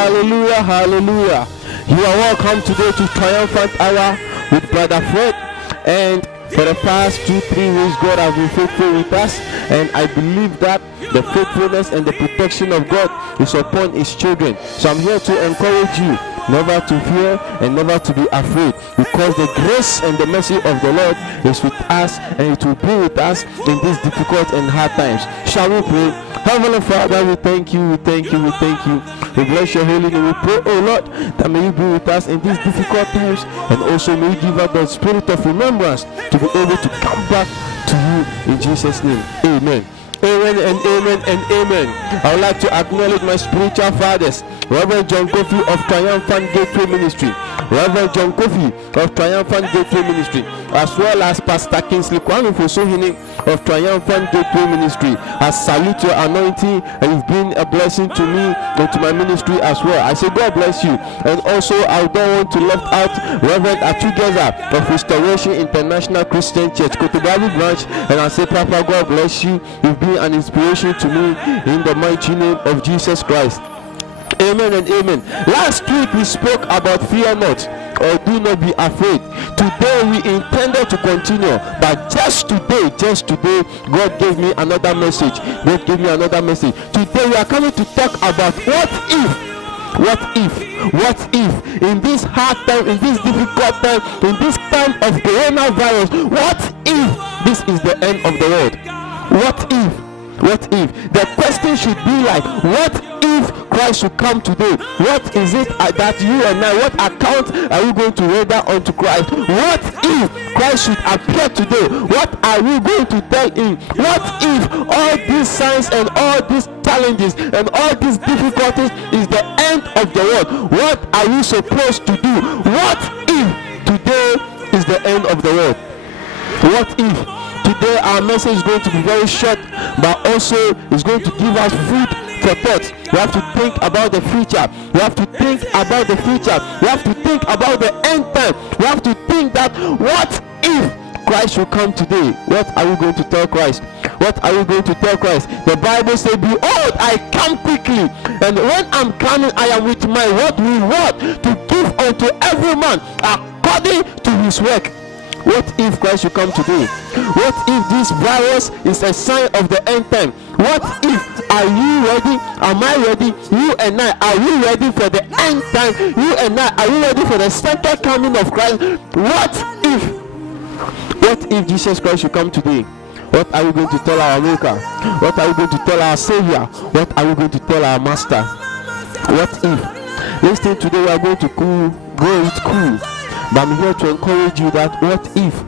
hallelujah, hallelujah. You are welcome today to Triumphant Hour with Brother Fred. And for the past 2-3 weeks, God has been faithful with us, and I believe that the faithfulness and the protection of God is upon His children. So I'm here to encourage you never to fear and never to be afraid, because the grace and the mercy of the Lord is with us, and it will be with us in these difficult and hard times. Shall we pray? Heavenly Father, we thank you, we thank you, we thank you. We bless your holy name. We pray, oh Lord, that may you be with us in these difficult times, and also may you give us the spirit of remembrance to be able to come back to you in Jesus' name. Amen. Amen and amen and amen. I would like to acknowledge my spiritual fathers, Reverend John Kofi of Triumphant Gateway Ministry, Reverend John Kofi of Triumphant Gateway Ministry, as well as Pastor Kingsley Kwame Fosohini of Triumphant Gateway Ministry. I salute your anointing, and you've been a blessing to me and to my ministry as well. I say God bless you. And also I don't want to left out Reverend Atugeza of Restoration International Christian Church, Kotobabu branch, and I say Papa, God bless you. You've been an inspiration to me in the mighty name of Jesus Christ. Amen and amen. Last week we spoke about fear not, or do not be afraid. Today we intended to continue, but just today, God gave me another message. Today we are coming to talk about what if in this hard time, in this difficult time, in this time of coronavirus, what if this is the end of the world? What if the question should be like, what if Christ should come today? What is it that you and I, what account are we going to render unto Christ? What if Christ should appear today? What are we going to tell him? What if all these signs and all these challenges and all these difficulties is the end of the world? What are we supposed to do? What if today is the end of the world? What if? Today our message is going to be very short, but also is going to give us food for thought. We have to think about the future. We have to think about the future. We have to think about the end time. We have to think that what if Christ will come today? What are we going to tell Christ? What are we going to tell Christ? The Bible says, behold, I come quickly, and when I'm coming, I am with my reward to give unto every man according to his work. What if Christ should come today? What if this virus is a sign of the end time? What if? Are you ready? Am I ready? You and I, are we ready for the end time? You and I, are we ready for the second coming of Christ? What if Jesus Christ should come today? What are we going to tell our Maker? What are we going to tell our Savior? What are we going to tell our Master? What if? Listen, today we are going to go it cool. But I'm here to encourage you that what if?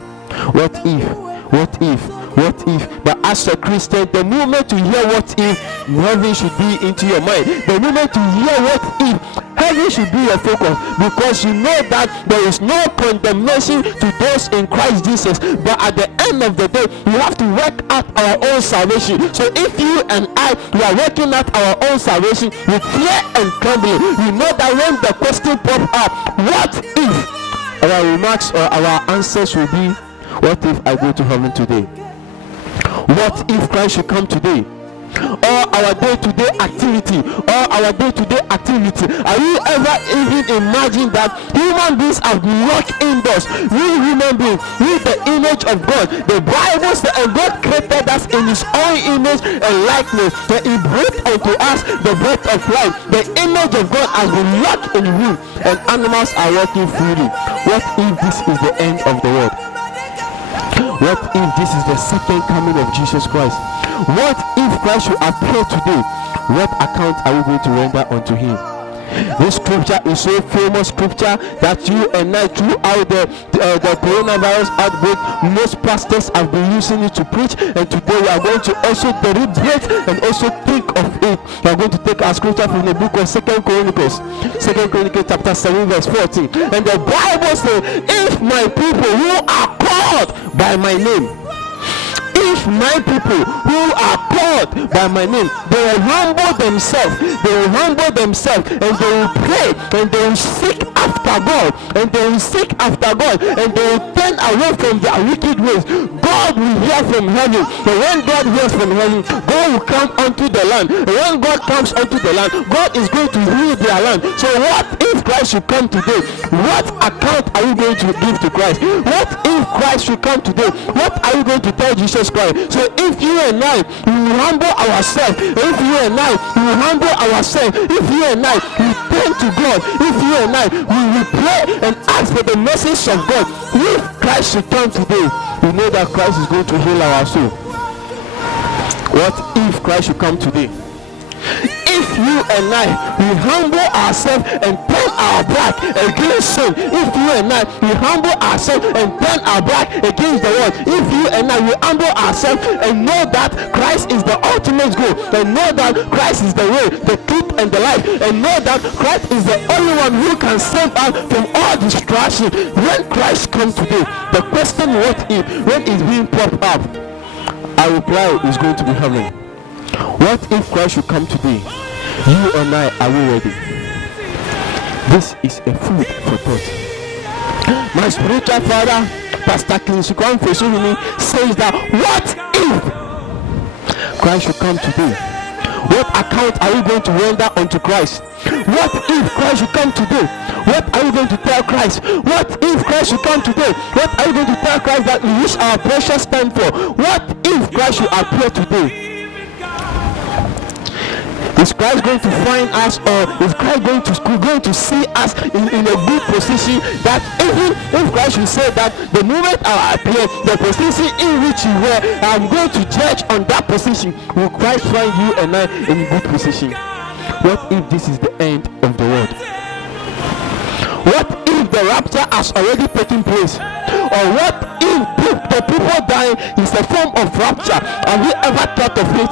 But as a Christian, the moment you hear what if, heaven should be into your mind. The moment you hear what if, heaven should be your focus, because you know that there is no condemnation to those in Christ Jesus. But at the end of the day, we have to work out our own salvation. So if you and I, we are working out our own salvation with fear and trembling, you know that when the question pops up, what if? Our remarks or our answers will be, what if I go to heaven today? What if Christ should come today? Or our day-to-day activity, are you ever even imagine that human beings have been locked indoors? We human beings, with the image of God. The Bible says, and God created us in his own image and likeness, that he breathed unto us the breath of life. The image of God has been locked in him, and animals are walking freely. What if this is the end of the world? What if this is the second coming of Jesus Christ? What if Christ should appear today? What account are we going to render unto him? This scripture is so famous scripture that you and I, throughout the coronavirus outbreak, most pastors have been using it to preach, and today we are going to also deliberate and also think of it. We are going to take our scripture from the book of 2 Chronicles chapter 7 verse 14, and the Bible says, if my people who are called by my name, if my people who are called by my name, they will humble themselves, and they will pray, and they will seek after God, and they will turn away from their wicked ways. God God will hear from heaven. And when God hears from heaven, God will come unto the land. And when God comes unto the land, God is going to heal their land. So what if Christ should come today? What account are you going to give to Christ? What if Christ should come today? What are you going to tell Jesus Christ? So if you and I will humble ourselves, if you and I will humble ourselves, if you and I will turn to God, if you and I will pray and ask for the message of God, if Christ should come today, we know that Christ is going to heal our soul. What if Christ should come today? If you and I will humble ourselves and turn our back against sin, if you and I will humble ourselves and turn our back against the world, if you and I will humble ourselves and know that Christ is the ultimate goal, and know that Christ is the way, the truth, and the life, and know that Christ is the only one who can save us from all distraction, when Christ comes today, the question what if, when it's being popped up, our reply is going to be heaven. What if Christ should come today? You and I, are we ready? This is a food for thought. My spiritual father, Pastor Kinsukan Fesumini, says that what if Christ should come today? What account are you going to render unto Christ? What if Christ should come today? What are you going to tell Christ? What if Christ should come today? What are you going to tell Christ that we use our precious time for? What if Christ should appear today? Is Christ going to find us, or is Christ going to see us in a good position, that even if Christ should say that the moment I appear, the position in which you were, I'm going to judge on that position, will Christ find you and I in a good position? What if this is the end of the world? What if the rapture has already taken place? Or what if the people dying is a form of rapture? Have you ever thought of it?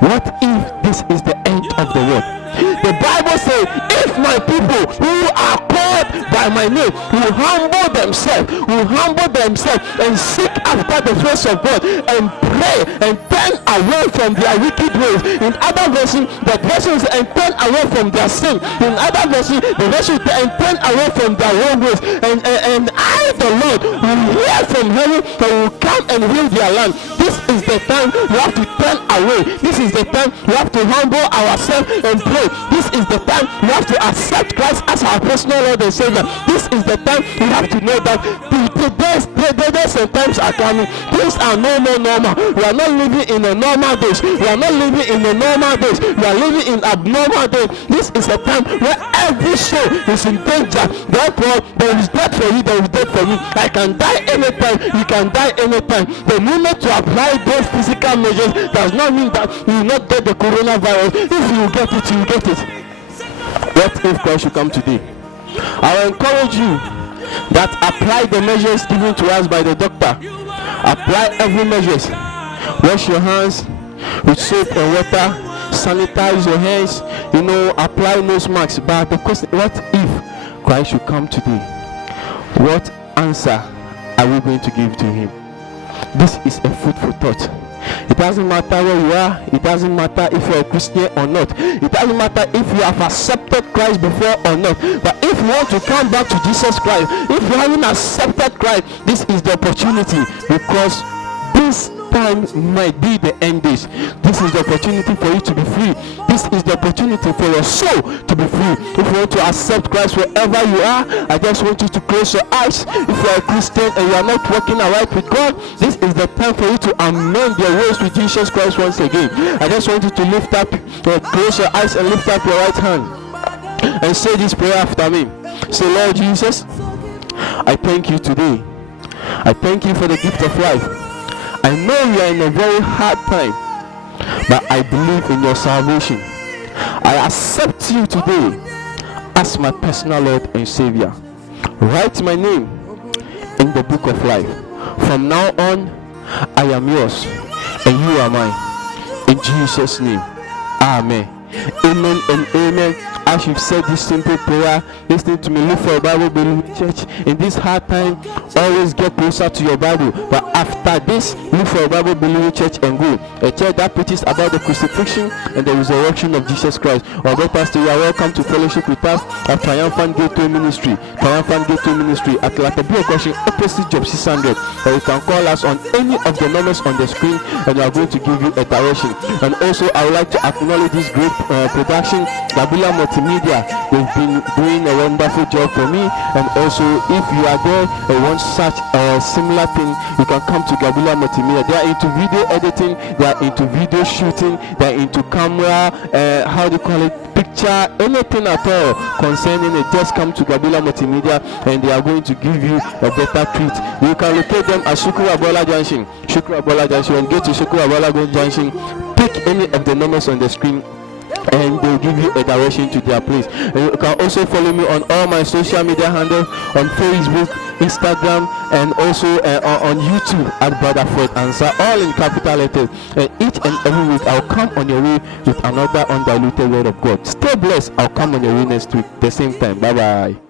What if this is the end of the world? The Bible says, if my people who are called by my name will humble themselves and seek after the face of God and pray and turn away from their wicked ways. In other versions, the versions and turn away from their sin. In other versions, the versions and turn away from their wrong ways. And I, the Lord, will hear from heaven and will come and heal their land. This is the time we have to turn away. This is the time we have to humble ourselves and pray. This is the time we have to accept Christ as our personal Lord and Savior. This is the time we have to know that the days and times are coming. Things are no more normal. We are not living in a normal days. We are not living in a normal days. We are living in abnormal days. This is a time where every soul is in danger. Therefore, there is death for you, there is death for me. I can die anytime. You can die anytime. The moment to apply those physical measures does not mean that you will not get the coronavirus. If you get it, you will get it. What if Christ should come today? I will encourage you that apply the measures given to us by the doctor. Apply every measures. Wash your hands with soap and water. Sanitize your hands. Apply nose masks. But because what if Christ should come today? What answer are we going to give to him? This is a food for thought. It doesn't matter where you are. It doesn't matter if you're a Christian or not. It doesn't matter if you have accepted Christ before or not. But if you want to come back to Jesus Christ, if you haven't accepted Christ, this is the opportunity, because this time might be the end days. This is the opportunity for you to be free. This is the opportunity for your soul to be free. If you want to accept Christ wherever you are, I just want you to close your eyes. If you are a Christian and you are not working aright with God, this is the time for you to amend your ways with Jesus Christ once again. I just want you to lift up, close your eyes and lift up your right hand and say this prayer after me. Say, Lord Jesus, I thank you today. I thank you for the gift of life. I know we are in a very hard time, but I believe in your salvation. I accept you today as my personal Lord and Savior. Write my name in the book of life. From now on, I am yours and you are mine. In Jesus' name, amen. Amen and amen. as you've said this simple prayer, listen to me, look for a Bible believing church. In this hard time, always get closer to your Bible. But after this, look for a Bible believing church and go. A church that preaches about the crucifixion and the resurrection of Jesus Christ. Or Pastor, you are welcome to fellowship with us at Triumphant Gateway Ministry. Triumphant Gateway Ministry at Latabi Okoshi, opposite Job 600. Or you can call us on any of the numbers on the screen and we are going to give you a direction. And also, I would like to acknowledge this great production, Gabila Multimedia. They've been doing a wonderful job for me. And also, if you are there and want such a similar thing, you can come to Gabila Multimedia. They are into video editing, they are into video shooting, they are into camera, how do you call it, picture, anything at all concerning it. Just come to Gabila Multimedia and they are going to give you a better treat. You can locate them at Shukura Bola Junction. Shukura Bola Junction. And get to Shukura Bola Junction, pick any of the numbers on the screen and they'll give you a direction to their place. And you can also follow me on all my social media handles on Facebook, Instagram, and also on YouTube at Brother Fred Answer, all in capital letters. And each and every week I'll come on your way with another undiluted word of God. Stay blessed. I'll come on your way next week the same time. Bye bye.